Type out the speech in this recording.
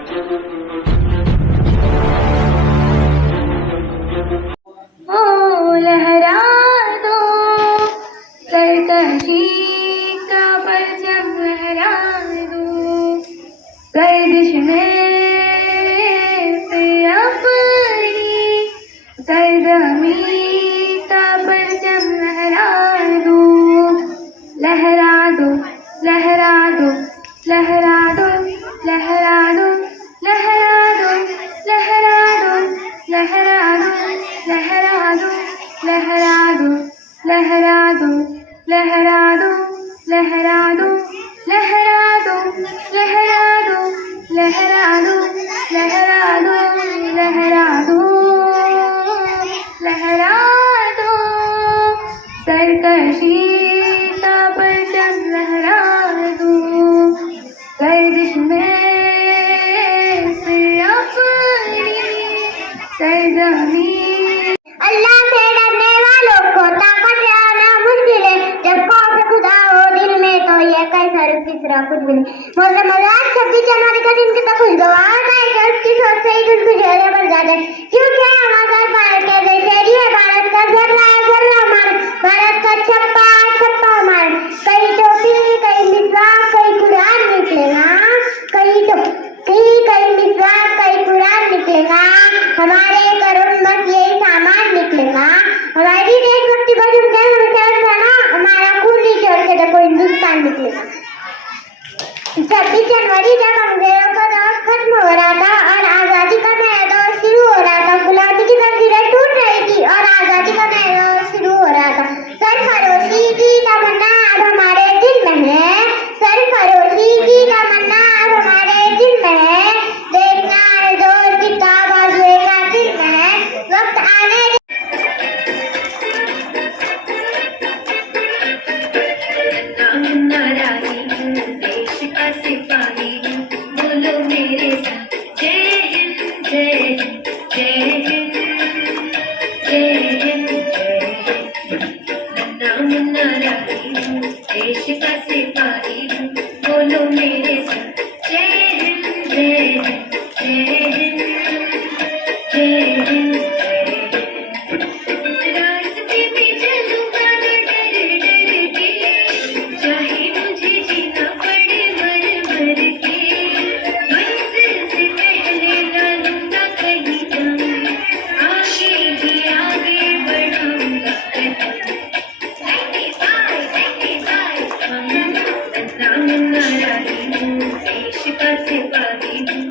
ओ लहरा दो सरकशी का परचम लहरा दो, गर्दिश में से अपनी सरगमी का परचम लहरा दो, लहरा दो लहरा दो लहरा दो लहरा दो लहरा दो लहरा दो लहरा दो लहरा दो लहरा दो लहरा दो लहरा दो लहरा दो लहरा दो लहरा दो लहरा दो लहरा दो लहरा दो सरकशी का परचम लहरा दो, गर्दिश में से अपनी सरगमी। अल्लाह से डरने वालों को ताकत आना मुश्किल है, जब खौफ खुदा हो दिल में तो ये कैसा तीसरा कुछ भी नहीं। मौसम 26 जनवरी का दिन कितना खुशगवार था, उसकी सोच से ही कुछ गुजरे बढ़ जाते, क्योंकि हमारा भारत के देशेरी है, भारत का झरना है झरना हमारा, भारत का छप्पा छप्पा हमारा, कहीं टोपी कहीं मिसवाक कहीं कुरान निकलेगा, कहीं मिसवाक कहीं कुरान निकलेगा, हमारे घरों में बस यही सामान निकलेगा। हमारी देशभक्ति को झुमके ना हमारा खून निचोड़ के देखो हिंदुस्तान निकलेगा। 26 जनवरी जब अंग्रेजों का दौर खत्म हो रहा था और आजादी का नया दौर शुरू हो रहा था, गुलामी की जंजीरें टूट रही थी और आजादी का नया दौर शुरू हो रहा था। सरफरोशी की तमन्ना अब हमारे दिल में है, सरफरोशी की तमन्ना अब हमारे दिल में है, देखना है दौर की बाजुए का दिल में है, वक्त आने देश का सिपाही बोलो मेरे साथ, जय हिंद जय हिंद जय हिंद जय हिंद जय हिंद। नाम नारायण देश का सिपाही बोलो मेरे साथ, जय हिंद जय हिंद जय हिंद जय हिंद। रास्ते में चलूंगा न डर डर के, चाहे मुझे जीना पड़े मर मर के, मंजिल से पहले न लूंगा कहीं दम, आगे ही आगे बढ़ाऊंगा कदम। 95 नाम नारायण देश का सिपाही।